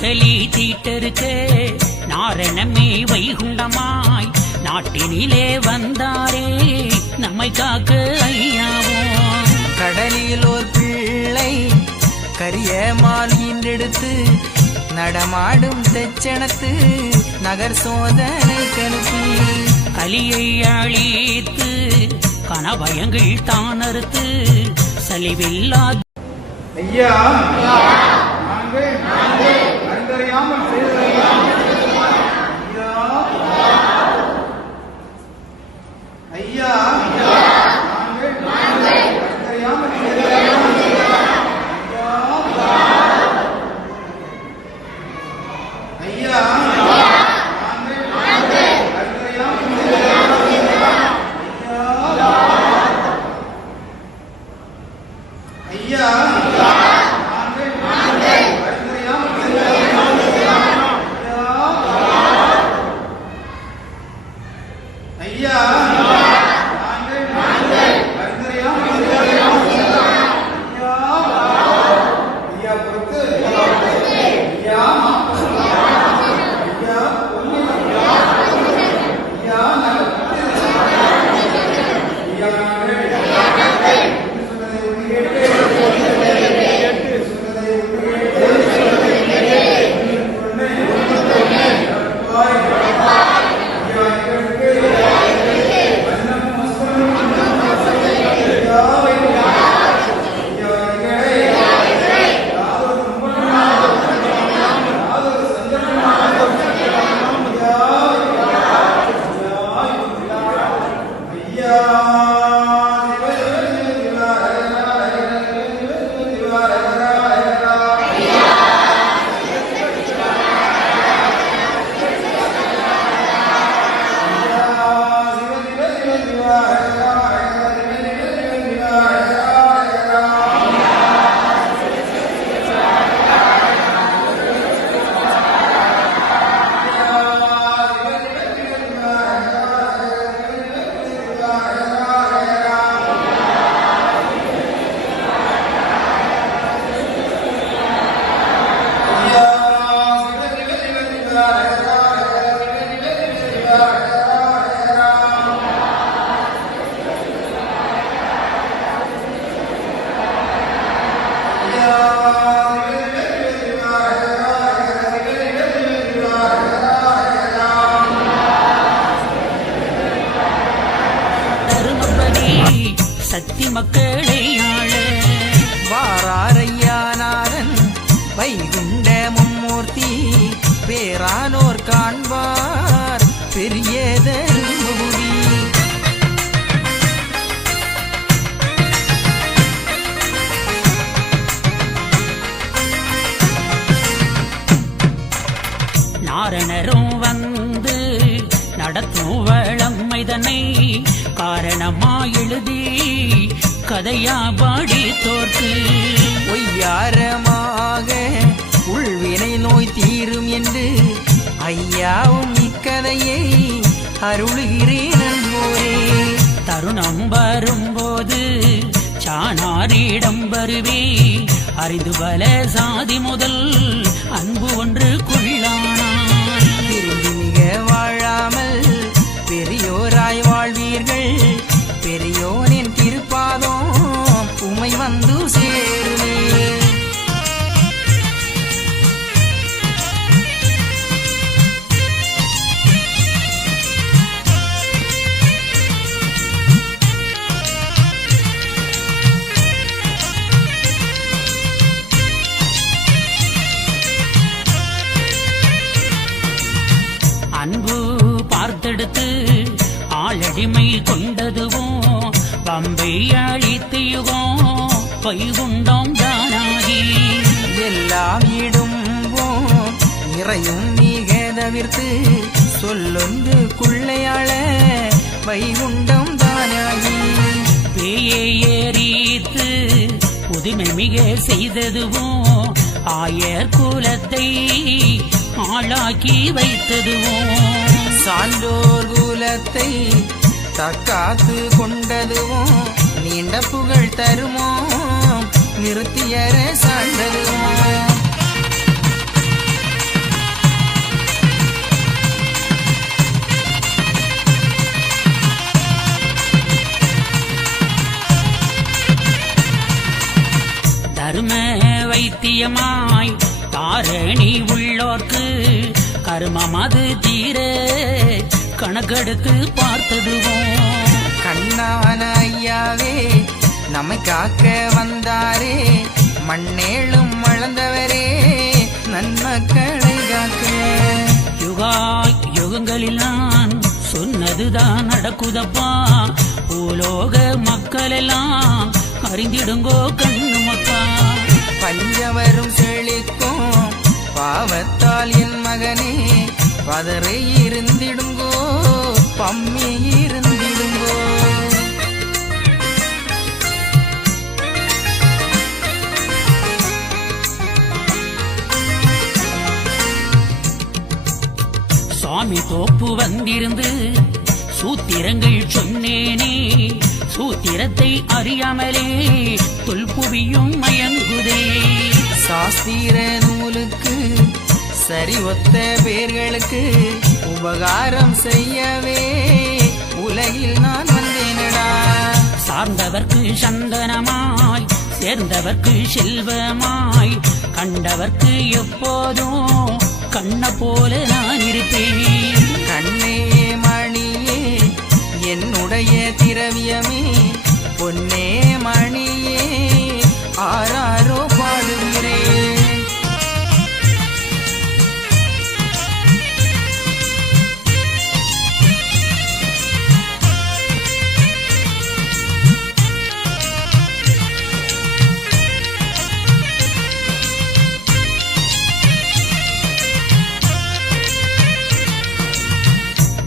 நக்கலி தீட்டருக்க நாரணமே வைகுண்டமாய் நாட்டினிலே வந்தாரே நம்மை காக்க ஐயாவோ. கடலில் ஓர் பிள்ளை கரிய மாலின்றெடுத்து நடமாடும் தெச்சனத்து நகர் சோதனை கழுப்பி கலியை அழித்து கனபயங்கள் தானறுத்து சலிவில்லா ஐயா அறிந்தறியாமல் ஐயா சக்தி மக்களை ஆள வாராரையானாரன் வைகுண்ட மும்மூர்த்தி பேரானோர் காண்பார் பெரியதூரி. நாரணரும் வந்து நடத்தும் வளம்மைதனை காரணமா எழுதி கதையா பாடி தோற்று ஒய்யாரமாக உள்வினை நோய் தீரும் என்று ஐயாவும் இக்கதையை அருளுகிறேன் அன்போரே. தருணம் வரும்போது சாணாரிடம் வருவே அறிந்து பல சாதி முதல் அன்பு ஒன்று கொள்ளானான். திரும்பி மிக வாழாமல் பெரியோராய் வாழ்வீர்கள் பெரியோனின் திருப்பாதம் உமை வந்து சேருமே. அன்பு பார்த்தெடுத்து ஆளடிமை கொண்டதுவும் பம்பை அழித்து யுகம் வைகுண்டம் தானாகி எல்லாம் இடும்போம் நிறையும் மிக தவிர்த்து சொல்லொன்று குள்ளையாள வைகுண்டம் தானாகி பேயை ஏறித்து புதுமை மிக செய்ததுவும் ஆயர் குலத்தை ஆளாக்கி வைத்ததுவும் சான்றோர் குலத்தை தக்காத்து கொண்டதுவும் நீண்ட புகழ் தருமோ நிறுத்தியர சார்ந்ததுவும் சத்தியமாய் தாரணி உள்ளோர்க்கு கர்மமது தீர கணக்கெடுத்து பார்த்ததுவோம். கண்ணான ஐயாவே நம்மை காக்க வந்தாரே, மண்ணேளும் வளர்ந்தவரே நன்மக்களை காக்க. யுகங்களில் நான் சொன்னதுதான் நடக்குதப்பா, பூலோக மக்கள் எல்லாம் அறிந்திடுங்கோ கண்ணு மக்கா. பஞ்சவரும் செழிக்கும் பாவத்தால் என் மகனே பதறை இருந்திடுங்கோ, பம்மி இருந்திடுங்கோ. சுவாமி தோப்பு வந்திருந்து சூத்திரங்கள் சொன்னேனே, சூத்திரத்தை அறியாமலே தொல்புவியும் மயங்குதே. சாஸ்திர நூலுக்கு சரி ஒத்த பேர்களுக்கு உபகாரம் செய்யவே உலகில் நான் வந்தேனடா. சார்ந்தவர்க்கு சந்தனமாய் சேர்ந்தவர்க்கு செல்வமாய் கண்டவர்க்கு எப்போதும் கண்ண போல நான் இருப்பேன். கண்ணே மணியே என்னுடைய திரவியமே, பொன்னே மணியே ஆராரோ பாடுகிறேன்.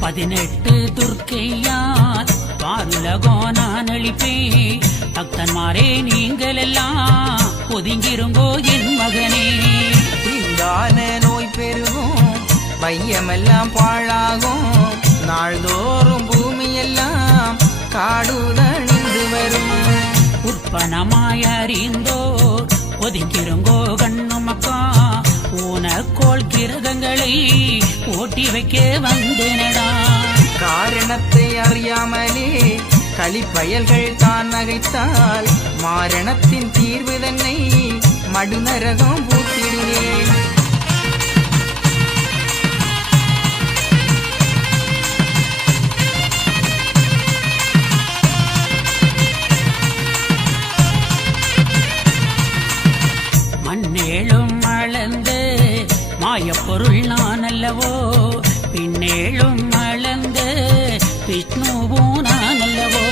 பதினெட்டு துர்க்கையார் பாருலகோ நான் அளிப்பேன். பக்தன்மாரே நீங்கள் எல்லாம் ஒதுங்கிருங்கோ என் மகனே. தீண்டான நோய் பெருகும், மையமெல்லாம் பாழாகும், நாள்தோறும் பூமியெல்லாம் காடுதழிந்து வரும். உற்பனமாய் அறிந்தோர் ஒதுங்கிருங்கோ கண்ணு மக்கா, ஊனக்கோள் கிரகங்களை ஓட்டி வைக்க வந்தேனடா. காரணத்தை அறியாமலே களிப்பயல்கள் தான் நகைத்தால் மாரணத்தின் தீர்வு தன்னை மடுநரகம் பூத்திடுவேன். மண்ணேளும் அளந்து மாயப்பொருள் நான் அல்லவோ, பின்னேளும் அளந்து விஷ்ணுவும் நான் அல்லவோ.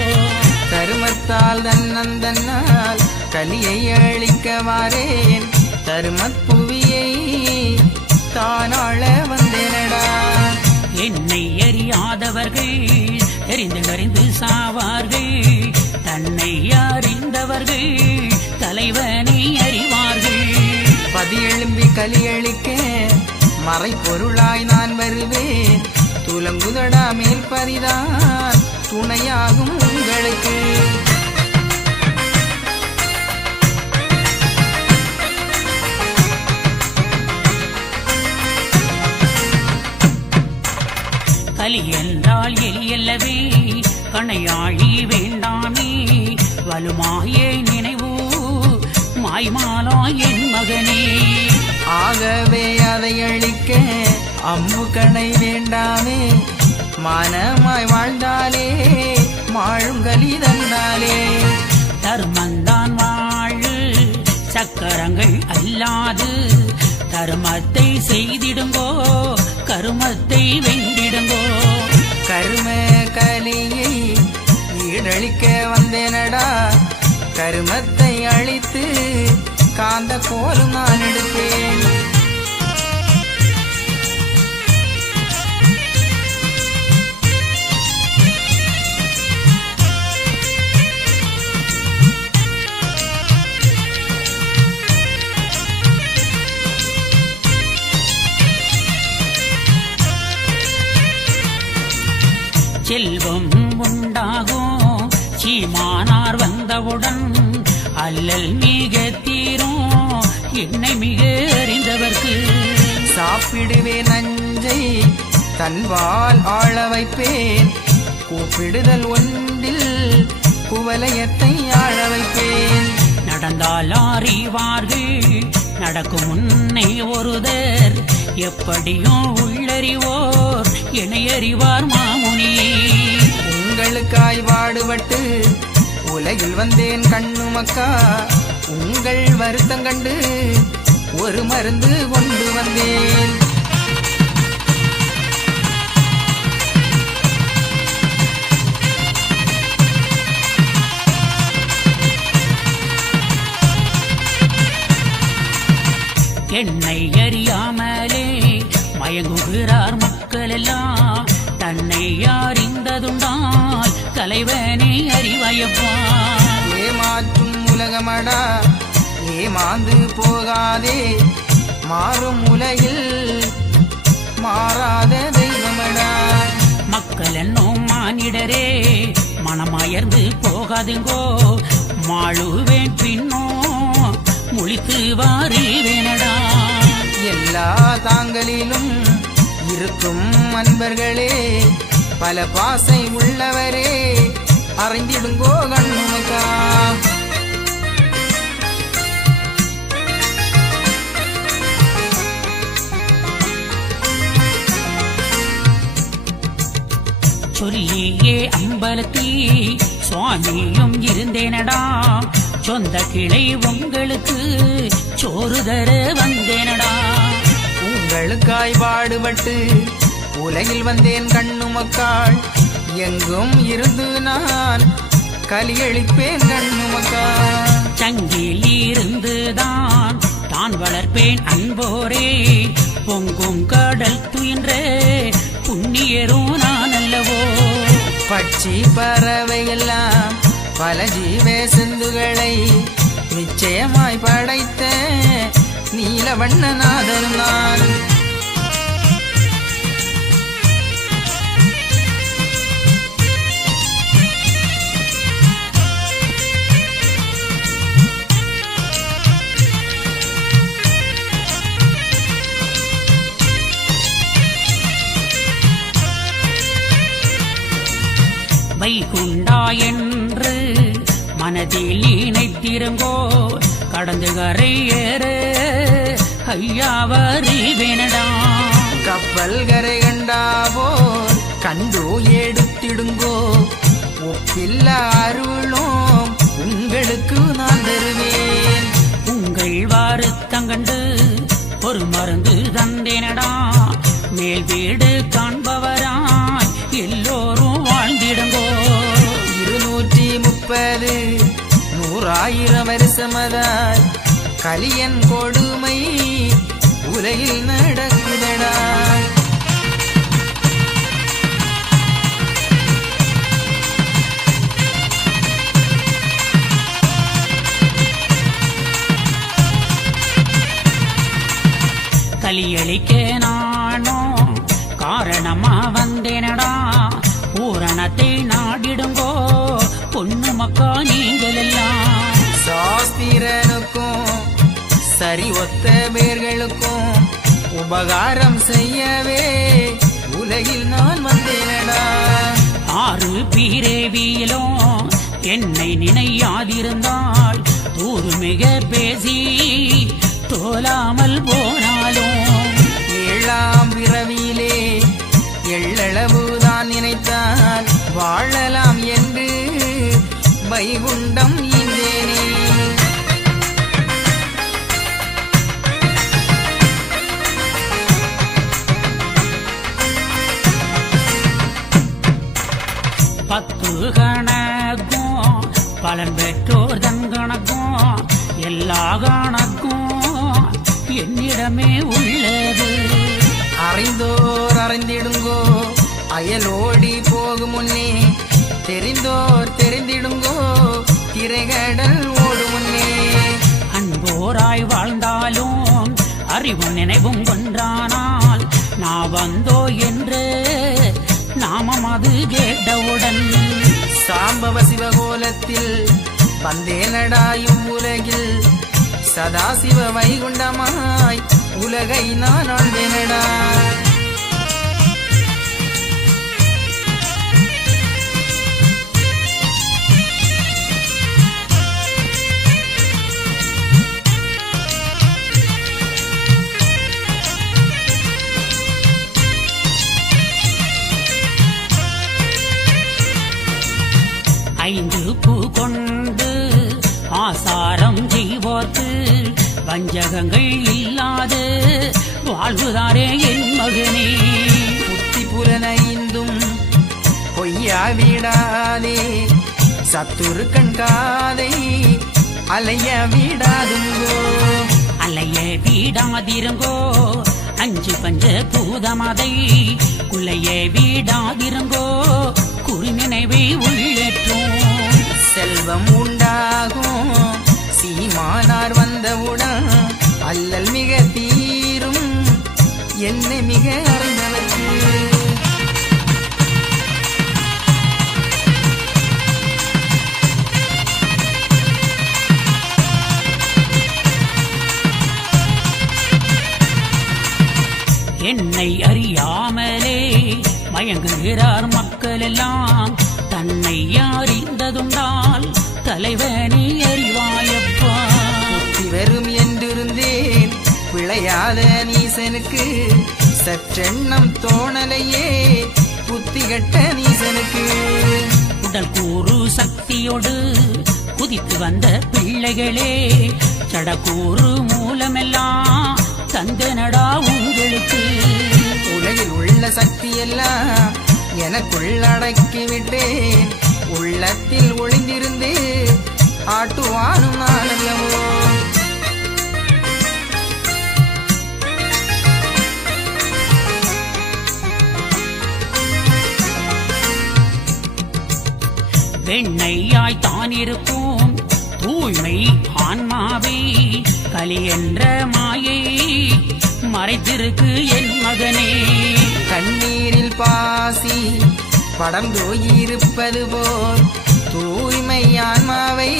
தருமத்தால் தன்னந்தன்னால் கலியை அழிக்க வாரேன், தருமத் புவியை தானாள வந்தேனடா. என்னை அறியாதவர்கள் தெரிந்து அறிந்து சாவார்கள், தன்னை அறிந்தவர்கள் தலைவனை அறிவார்கள். பதியெழும்பி கலியளிக்க மறைப்பொருளாய் நான் வருவேன், துலங்குதடா மேல் பரிதான் துணையாகும் உங்களுக்கு. கலி என்றால் எலியல்லவே கணையாழி வேண்டாமே, வலுமாயே நினைவு மாய்மாலா என் மகனே. ஆகவே அதை அழிக்க அம்பு கணை வேண்டாமே, மானமாய் வாழ்ந்தாலே மாழும் கலி தந்தாலே. தர்மந்தான் வாழு சக்கரங்கள் அல்லாது, தர்மத்தை செய்திடுங்கோ கருமத்தை வென்றிடுங்கோ. கரும கலியை ஈடழிக்க வந்தேனடா, கருமத்தை அழித்து காந்த கோலும் நான் எடுப்பேன். செல்வம் உண்டாகும் சீமானார் வந்தவுடன், அல்லல் மிக தீரும் என்னை மிக அறிந்தவர்க்கு. சாப்பிடுவேன் நஞ்சை தன்வால் ஆள வைப்பேன், கூப்பிடுதல் ஒன்றில் குவலயத்தை ஆள வைப்பேன். நடந்தால் அறிவார்கள் நடக்கும் முன்னே ஒருதர் எப்படியும் உள்ளறிவோர் இணையறிவார் மாமுனியே. உங்களுக்காய் பாடுபட்டு உலகில் வந்தேன் கண்ணுமக்கா, உங்கள் வருத்தம் கண்டு ஒரு மருந்து கொண்டு வந்தேன். என்னை அறியாமலே மயங்குகிறார் மக்கள் எல்லாம், தன்னை அறிந்ததுண்டால் தலைவனே அறிவயப்பா. ஏமாற்றும் உலகமடா ஏமாந்து போகாதே, மாறும் உலகில் மாறாத தெய்வமடா. மக்கள் என்னும் மானிடரே மனமயர்ந்து போகாதுங்கோ, மாழுவேன் பின்னோ முழித்து வாரிவேனடா. எல்லா தாங்களிலும் இருக்கும் அன்பர்களே, பல பாசை உள்ளவரே அறிந்திடுங்கோ கண்ணுமக்கா. சொல்லியே அம்பலத்தி சுவாமியும் இருந்தேனடா, சொந்த கிளை உங்களுக்கு சோறு தர வந்தேனடா. உங்களுக்காய் பாடுபட்டு உலகில் வந்தேன் கண்ணுமக்காள், எங்கும் இருந்து நான் கலியளிப்பேன் கண்ணுமக்கா. சங்கில் இருந்துதான் தான் வளர்ப்பேன் அன்போரே, பொங்கும் கடல் துயின்ற புண்ணியரும் நான் அல்லவோ. பட்சி பறவையெல்லாம் பல ஜீவ சிந்துகளை நிச்சயமாய் படைத்த நீலவண்ணநாதன் நான். வைகுண்டா என்று மனதில் நினைத்திருங்கோ, கடந்து கரை ஏற ஐயாவறிவேனடா. கப்பல் கரை கண்டாவோ கண்டு எடுத்திடுங்கோ, ஒப்பில்ல அருளும் உங்களுக்கு நான் தருவேன். உங்கள் வாருத்தங்கண்டு ஒரு மருந்து தந்தேனடா, மேல் வீடு காண்பவராய் எல்லோரும் வாழ்ந்திடுங்கோ. 230 100,000 வருஷமதாய் கலியன் கொடுமை உலகில் நடக்குதடா. கலியளிக்க நானோ காரணமா வந்தேனடா, பூரணத்தை நாடிடுங்கோ பொண்ணு மக்கா நீங்கள் எல்லாம். சாஸ்திரனுக்கும் சரி ஒத்த பேர்களுக்கும் உபகாரம் செய்யவே உலகில் நான் வந்தேனடா. 6 பிறவியிலும் என்னை நினையாதிருந்தால் தூர்மிக பேசி தோலாமல் போனாலும், 7ஆம் பிறவியிலே எள்ளளவுதான் நினைத்தால் வாழலாம் என்று வைகுண்டம் ஈந்தேனே. பத்து கணக்கும் பலன் பெற்றோர் தன் கணக்கும் எல்லா கணக்கும் என்னிடமே உள்ளது. அறிந்தோர் அறிந்திடுங்கோ அயலோடி போகும் முன்னே, தெரிந்தோர் தெரிந்திடுங்கோ திரைகடல் ஓடும் முன்னே. அன்போராய் வாழ்ந்தாலும் அறிவு நினைவும் கொன்றானால், நான் வந்தோ என்று நாமம் அது கேட்டவுடன் சாம்பவ சிவகோலத்தில் வந்தேனடாயும் உலகில் சதாசிவ வைகுண்டமாய் உலகை நான் ஆழ்ந்தேனடா. வஞ்சகங்கள் இல்லாத வாழ்வுதாரே என் மகனே. புத்தி புலனைந்தும் பொய்யா விடாதே, சத்துரு கண்காதை அலைய விடாதுங்கோ. அலைய வீடாதிருங்கோ, அஞ்சு பஞ்ச பூதமதை குலைய வீடாதிருங்கோ, குறி நினைவை உள்ளேற்றும். செல்வம் உண்டாகும் சீமானார் வந்தவுடன், அல்லல் மிக தீரும் என்னை மிக அறிந்தவர்க்கு. என்னை அறியாமலே மயங்குகிறார் மக்கள் எல்லாம், தன்னை அறிந்ததுண்டால் தலைவனே அறிவாயப்பா. புத்தி வரும் என்றிருந்தேன் விளையாத நீசனுக்கு, சற்றெண்ணம் தோணலையே புத்தி கட்ட நீசனுக்கு. உடல் கூறு சக்தியோடு குதித்து வந்த பிள்ளைகளே, சடக்கூறு மூலமெல்லாம் தந்தனடா உங்களுக்கு. உலகில் உள்ள சக்தி எல்லாம் எனக்குள் அடக்கி விட்டேன், உள்ளத்தில் ஒளிந்திருந்து ஆட்டுவானும் நானல்லவோ. வெண்ணையாய் தான் இருக்கும் தூய்மை ஆன்மாவை, கலி என்ற மாயை மறைத்திருக்கு என் மகனே. கண்ணீரில் பாசி படர்ந்து இருப்பது போல் தூய்மை ஆன்மாவை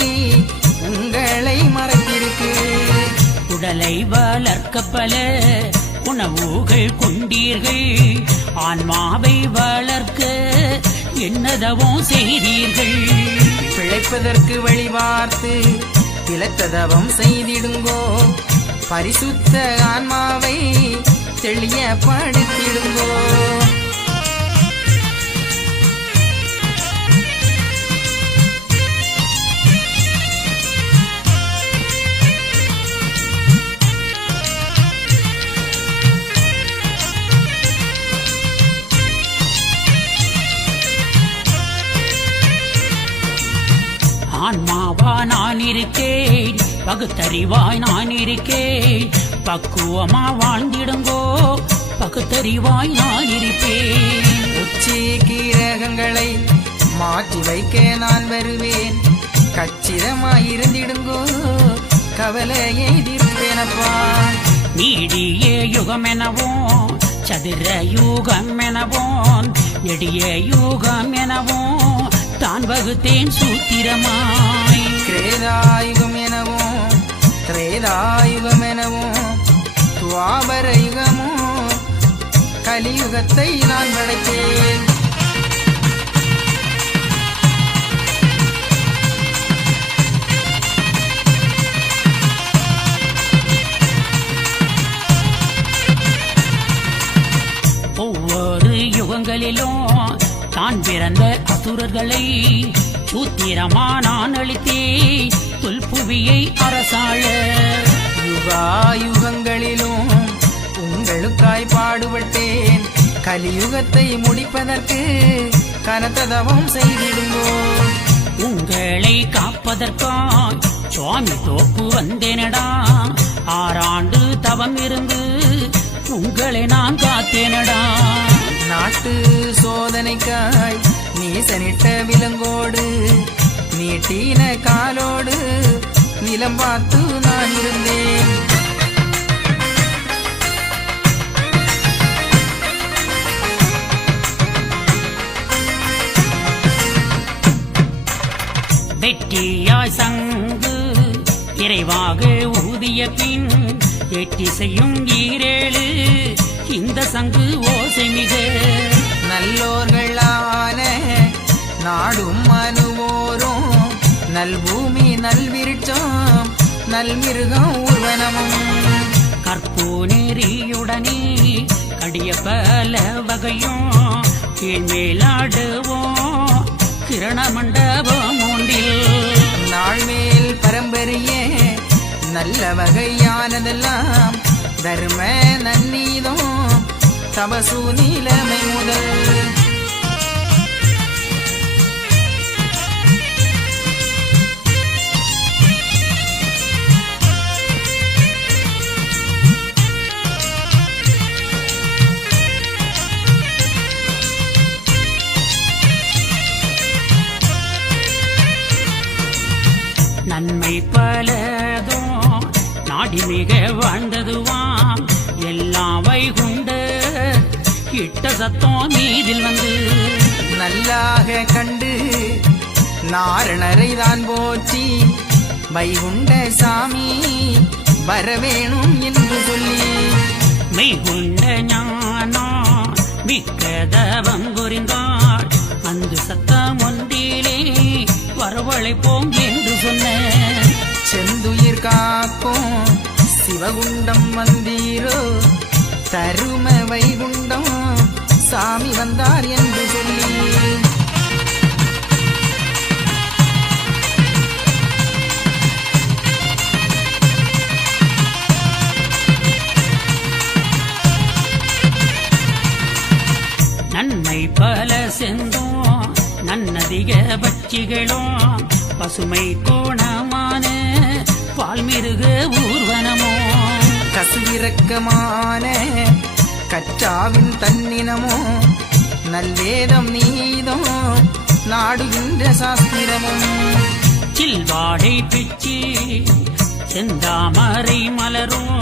உங்களை மறைத்திருக்கு. உடலை வளர்க்க பல உணவுகள் கொண்டீர்கள், ஆன்மாவை வளர்க்க என்னதவும் செய்தீர்கள். பிழைப்பதற்கு வழிபார்த்து திலத்ததவம் செய்திடுங்கோ, பரிசுத்த ஆன்மாவை தெளிய படுத்திடுங்கோ. ஆன்மாவா நான் இருக்கேன், பகுத்தறிவாய் நான் இருக்கேன், பக்குவமா வாழ்ந்திடுங்கோ, பகுத்தறிவாய் நான் இருப்பேன். உச்சி கீரகங்களை மாற்றி வைக்க நான் வருவேன், கச்சிதமாயிருந்திடுங்கோ, கவலையை தீர்ப்பேனப்பா. நீடிய யுகம் எனவும் சதுர யுகம் எனவும் நெடிய யுகம் எனவும் தான் வகுத்தேன் சூத்திரமாய். கிரேதாயுகம் எனவும் திரேதாயுகம் எனவும் துவாபர யுகமும் கலியுகத்தை நான் படைத்தேன். ஒவ்வொரு யுகங்களிலும் தான் பிறந்த அசுரர்களை சூத்திரமா நான் அளித்தேன், தொல்புவியை அரசாள. யுகாயுகங்களிலும் உங்களுக்காய் பாடுபட்டேன், கலியுகத்தை முடிப்பதற்கு கனத்ததவம் செய்திடுங்கோ. உங்களை காப்பதற்காய் சுவாமி தோப்பு வந்தேனடா, 6 ஆண்டு தவம் இருந்து உங்களை நான் காத்தேனடா. நாட்டு சோதனைக்காய் நீசனிட்ட விலங்கோடு நீட்டின காலோடு நிலம் பார்த்து நான் இருந்தேன். வெற்றியாய் சங்கு இறைவாக ஊதிய பின் எட்டி செய்யும் 7 இந்த சங்கு ஓசை மிக. நல்லோர்களான நாடும் அனுவோரும் நல்பூமி நல்விருட்சம் நல்மிருகம் ஊர்வனமும் கற்பூ நெறியுடனே கடிய பல வகையும் கீழ்மேலாடுவோம் கிரண மண்டபம் ஒன்றில் நாள்மேல் பரம்பரையே நல்ல வகையானதெல்லாம் தர்ம நன்னீதம் தபசு நீலமை முதல் நன்மை பலதோ நாடி மிக வாழ்ந்ததுவாம் எல்லாம் வைகுண்ட இட்ட சத்தம் மீதில் வந்து நல்லாக கண்டு நாரணரை தான் போற்றி வைகுண்ட சாமி வரவேணும் என்று சொல்லி மெய்குண்ட ஞானா மிக்கதவம் புரிந்தாள் அந்த சத்தம் ஒன்றிலே வரவழைப்போம் என்று சொன்ன செந்துயிர் காக்கும் சிவகுண்டம் வந்தீரோ தரும வைகுண்டம் சாமி வந்தார் என்று சொல்லி நன்மை பல செந்தோம் நன்னதிக பட்சிகளும் பசுமை கோணமான பால்மிருக ஊர்வனமோ கசுவிரக்கமான கச்சாவின் தன்னினமோ நல்லேதம் நீதம் நாடுகின்ற சாஸ்திரமும் சில்வாடை பிச்சி செந்தாமரை மலரும்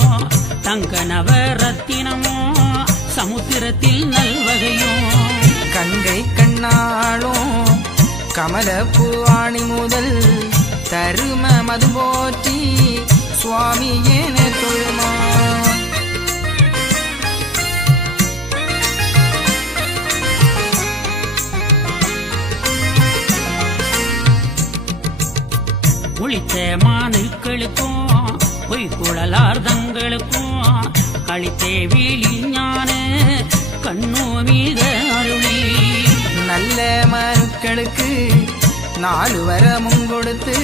தங்க நவரத்தினமோ சமுத்திரத்தில் நல்வகையும் கங்கை கண்ணாளும் கமலப்பூ ஆணி முதல் தரும மது போற்றி சுவாமி என தொழுமா ஒளித்த மானுக்களுக்கும் பொய்குழலார்தங்களுக்கும் அளித்தே வீழி ஞான கண்ணோ மீத அருளி நல்ல மனுக்களுக்கு 4 வரமும் கொடுத்து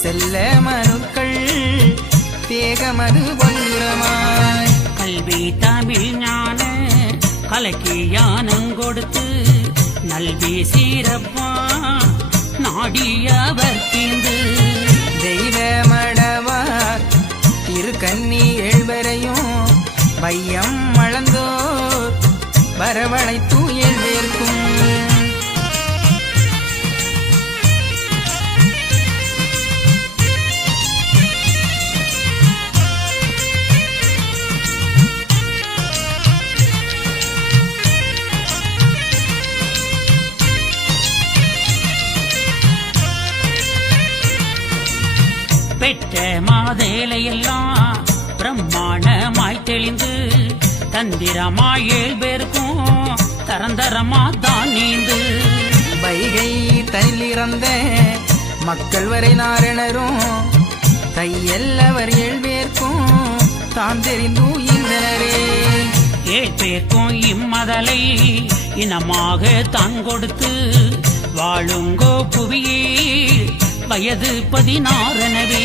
செல்ல மனுக்கள் தேகமது பொன்னுரமாய் கல்வி தமிழ் ஞான கலக்கி யானம் கொடுத்து நல்வி சீரப்பா நாடியவர் தீந்து தெய்வ மடவார் திருக்கன்னி ஏழ்வரையும் வையம் மழந்தோர் வரவழைத்து ஏழ்வேற்கும் பெற்ற மாதேலையெல்லாம் பிரம்மாண்டமாய் தெளிந்து தந்திரமாய் 7 பேருக்கும் தரந்தரமா தான் நீந்து வைகை தனிலிறந்த மக்கள் வரை நாரணரும் தையல்லவர் 7 பேர்க்கும் தான் தெரிந்து இந்தனரே 7 பேருக்கும் இம்மதலை இனமாக தான் கொடுத்து வாழுங்கோ புவியே வயது 16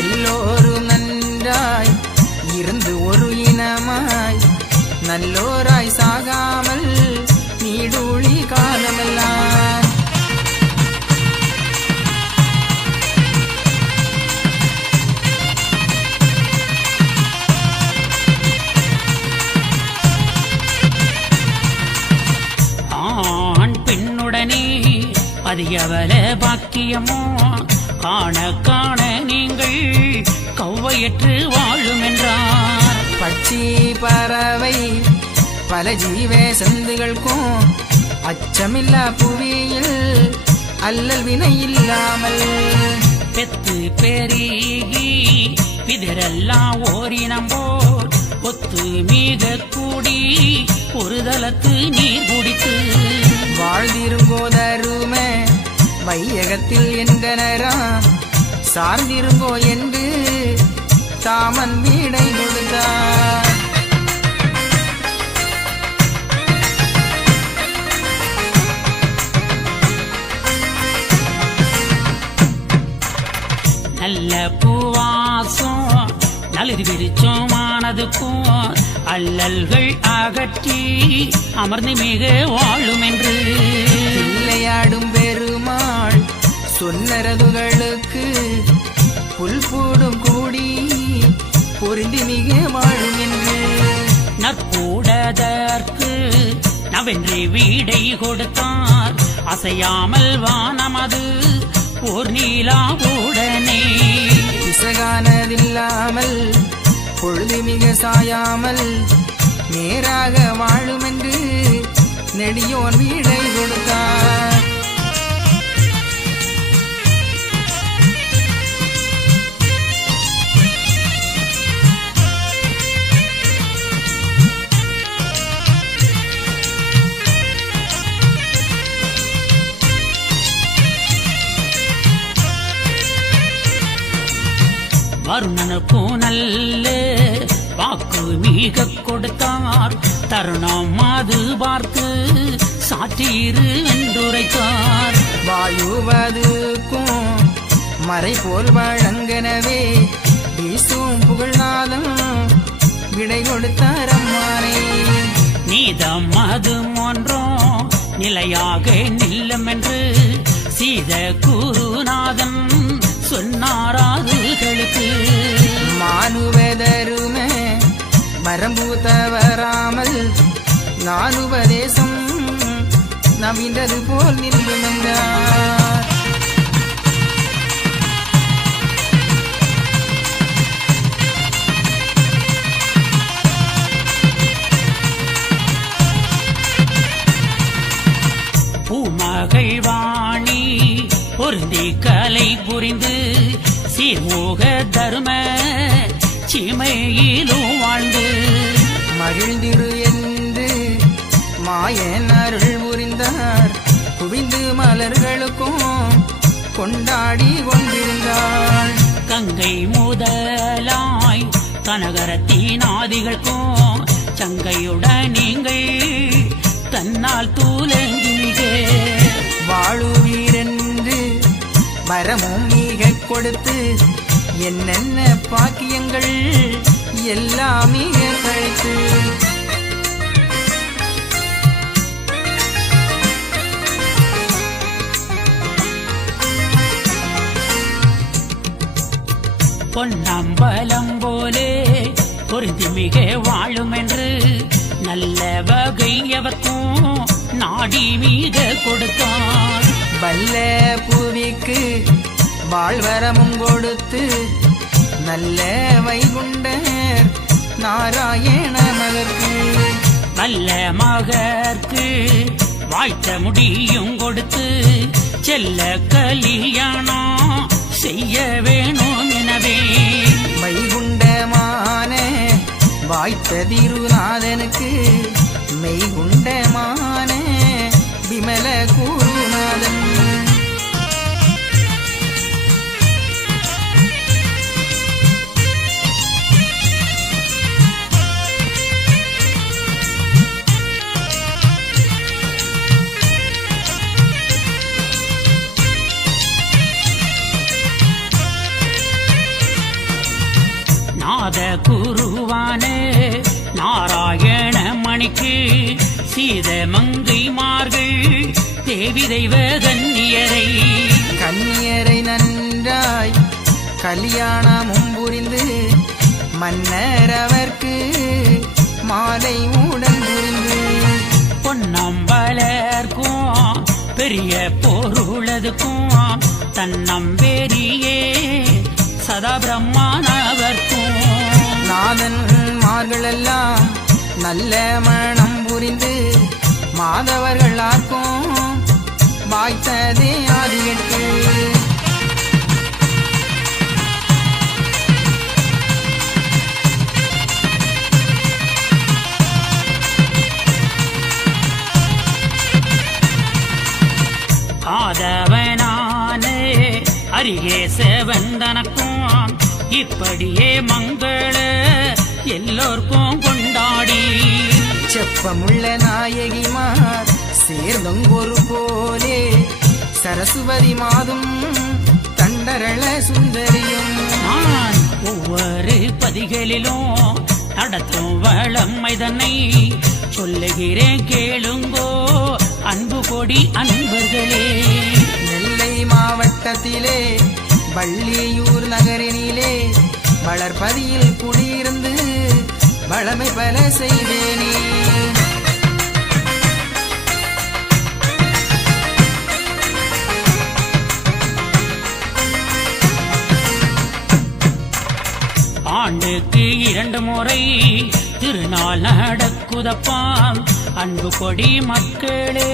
எல்லோரும் நன்றாய் இருந்து ஒரு இனமாய் நல்லோராய் சாகாமல் நீடூழி காலமெல்லாம் ஆண் பெண்ணுடனே அதிகவல பாக்கியமோ காண காண நீங்கள் கவ்வையற்று வாழும் என்றார் பட்சி பறவை பல ஜீவ சந்துகளுக்கும் அச்சமில்லா புவியில் அல்லல் வினை இல்லாமல் பெத்து பெருகி பிதரெல்லாம் ஓரினம் போல் ஒத்து மிக கூடி ஒரு தலத்து நீர் குடித்து வாழ்ந்திருங்கோதரும வையகத்தில் என்கனரா சார்ந்திருங்கோ என்று தாமன் வீடை கொடுத்தார் நல்ல பூவாசம் நலுதி விரிச்சோமானதுக்கும் அல்லல்கள் அகற்றி அமர்ந்து மிக வாழும் என்று விளையாடும் பெருமாள் சொன்னரதுகளுக்கு புல் பூடும் கூடி பொருந்தி மிக வாழும் என்று நற்கூடதற்கு நவென்றி வீடை கொடுத்தார் அசையாமல் வானமது ஓர் நீலாவுடனே பிசகானதில்லாமல் பொழுது மிக சாயாமல் நேராக வாழும் என்று நெடியோன் வீடை கொடுத்தார். வருணனுக்கும் நல்ல வாக்கு மிக கொடுத்தார் தருணம் அது பார்த்து சாற்றியிரு என்றுரைத்தார். வாயுவதுக்கும் மறை போல் வழங்கனவே வீசும் புகழ்நாதம் விடை கொடுத்தார் அம்மானே. நீதம் அது ஒன்றும் நிலையாக நில்லும் என்று சீத குருநாதன் சொன்னாராதுகளுக்கு மானுவதருமே வரம்பு தவறாமல் நானுபதேசம் நவிந்தது போல் நின்று வந்தார். பூமகள் வாணி பொருந்தி கலை புரிந்து சீர்மோக தரும சீமையிலும் வாழ்ந்து மகிழ்ந்திரு என்று மாயன் அருள் புரிந்தார். குவிந்து மலர்களுக்கும் கொண்டாடி கொண்டிருந்தாள். கங்கை முதலாய் கனகரத்தினாதிகளுக்கும் சங்கையுடன் நீங்கள் தன்னால் தூலங்கிமிகே வாழுவீரென்று வரமும் மிக கொடுத்து என்னென்ன பாக்கியங்கள் எல்லாம் மிக கழித்து பொன்னம்பலம் போலே பொருந்தி மிக வாழும் என்று நல்ல வகை எவர்க்கும் நாடி மீத கொடுத்தார். வல்ல புவிக்கு வாழ்வரமும் கொடுத்து நல்ல வைகுண்டர் நாராயண மகற்கு நல்ல மகற்கு வாழ்த்த முடியும் கொடுத்து செல்ல கலியாணம் செய்ய வேணும் எனவே வைகுண்டமான வாய்த்த திருநாதனுக்கு மெய்குண்டமான விமல குருநாதன் நாத குருவானே நாராயண மணிக்கு சீத மங்கைமார்கள் தேவி தெய்வ கன்னியரை கன்னியரை நன்றாய் கல்யாணமும் புரிந்து மன்னர் அவர்க்கு மாலை உடன் புரிந்து பொன்னம்பலர்க்கும் பெரிய பொருளதுக்கும் தன்னம்பெரியே சதா பிரம்மானவர்க்கும் நாதன்மார்களெல்லாம் நல்ல மனம் புரிந்து மாதவர்களாக்கும் வாய்த்ததே ஆதியற்கு ஆதவனானே அருகே செவந்தனக்கும் இப்படியே மங்கள எல்லோர்க்கும் கொண்டாடி செப்பமுள்ள நாயகிமார் சேர்ந்தொங்கொரு போலே சரஸ்வதி மாதும் தண்டரள சுந்தரியும் கோயிலிலும் நடத்தும் வளமை தன்னை சொல்லுகிறேன் கேளுங்கோ அன்பு கொடி அன்பர்களே. நெல்லை மாவட்டத்திலே வள்ளியூர் நகரினிலே வளர்பதியில் குடியிருந்து வளமை பல செய்தேனே. ஆண்டுக்கு 2 முறை திருநாள் நடக்குதப்பாம். அன்பு கொடி மக்களே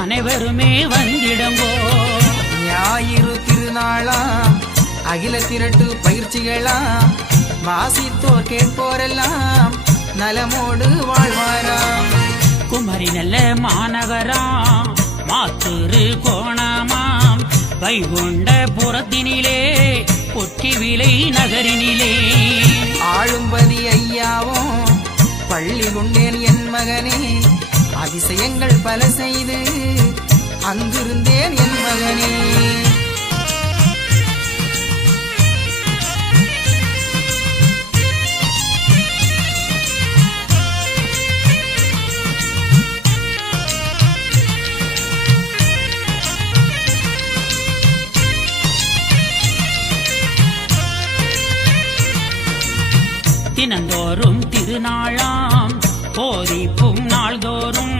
அனைவருமே வந்திடுங்கோ. ஞாயிறு திருநாளாம் அகில திரட்டு பயிற்சிகளாம் வாசித்தோர் கேட்போரெல்லாம் நலமோடு வாழ்வாராம். குமரி நல்ல மாநகராம் மாத்தூரு கோணமாம் வைகுண்ட புறத்தினிலே பொற்றி விலை நகரினிலே ஆளும்பதி ஐயாவும் பள்ளி கொண்டேன் என் மகனே அதிசயங்கள் பல செய்து அங்கிருந்தேன் என் மகனே. தினந்தோறும் திருநாளாம் போதிப்பும் நாள்தோறும்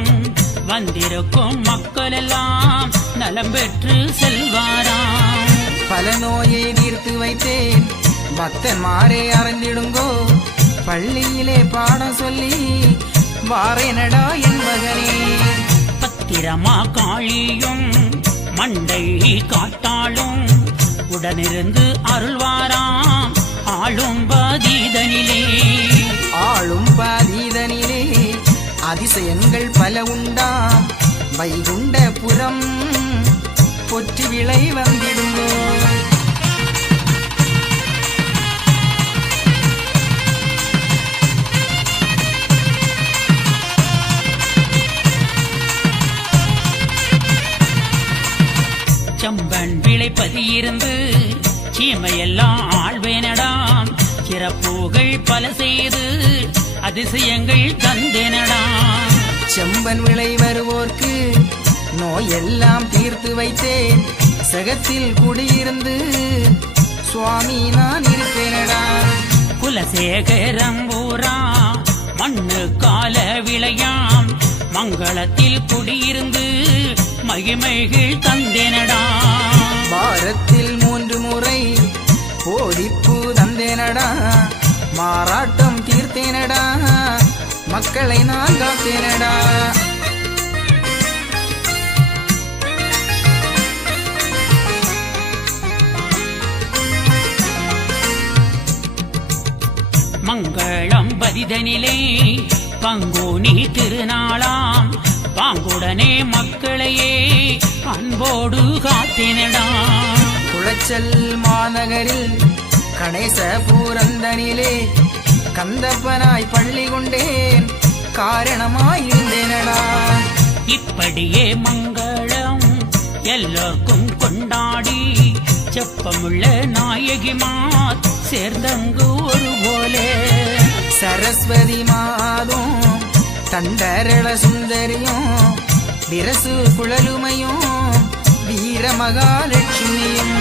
வந்திருக்கும் மக்கள் எல்லாம் நலம் பெற்று செல்வாராம். பல நோயை தீர்த்து வைத்தேன் பக்தன்மாரே அறிந்திடுங்கோ பள்ளியிலே பாடம் சொல்லி வாரேனடா என் மகனே. பத்திரமா காளியும் மண்டை காட்டாலும் உடனிருந்து அருள்வாராம் ஆளும் பாதீதனிலே. ஆளும் பாதீதனிலே அதிசயங்கள் பல உண்டா வைகுண்டபுரம் பொற்றி விளை வந்திடுங்கோ. செம்பன் விளைப்பதியிருந்து சீமையெல்லாம் ஆழ்வேனடாம். சிறப்புகள் பல செய்து அதிசயங்கள் தந்தேனடாம். செம்பன் விளை வருவோர்க்கு நோயெல்லாம் தீர்த்து வைத்தேன் சகத்தில் குடியிருந்து சுவாமி நான் இருப்பேனடா. குலசேகரம் ஊரா மண்ணு கால விளையாம் மங்களத்தில் குடியிருந்து மகிமைகள் தந்தேனடா. வாரத்தில் 3 முறை போதிப்பு தந்தேனடா மாறாட்டம் தீர்த்தேனடா மக்களை நான் காத்தேனடா. மங்களம் பதிதனிலே பங்குனி திருநாளாம் பாங்குடனே மக்களையே அன்போடு காத்தேனடா. குளச்சல் மாநகரில் கணேச பூரந்தனிலே கந்தப்பனாய் பள்ளி கொண்டேன் காரணமாயிருந்தேனடா. இப்படியே மங்களம் எல்லோர்க்கும் கொண்டாடி செப்பமுள்ள நாயகிமார் சேர்ந்தங்கு ஒரு போலே. சரஸ்வதி மாதும் தண்டரள சுந்தரியும் விரசு குழலுமையும் வீர மகாலட்சுமியும்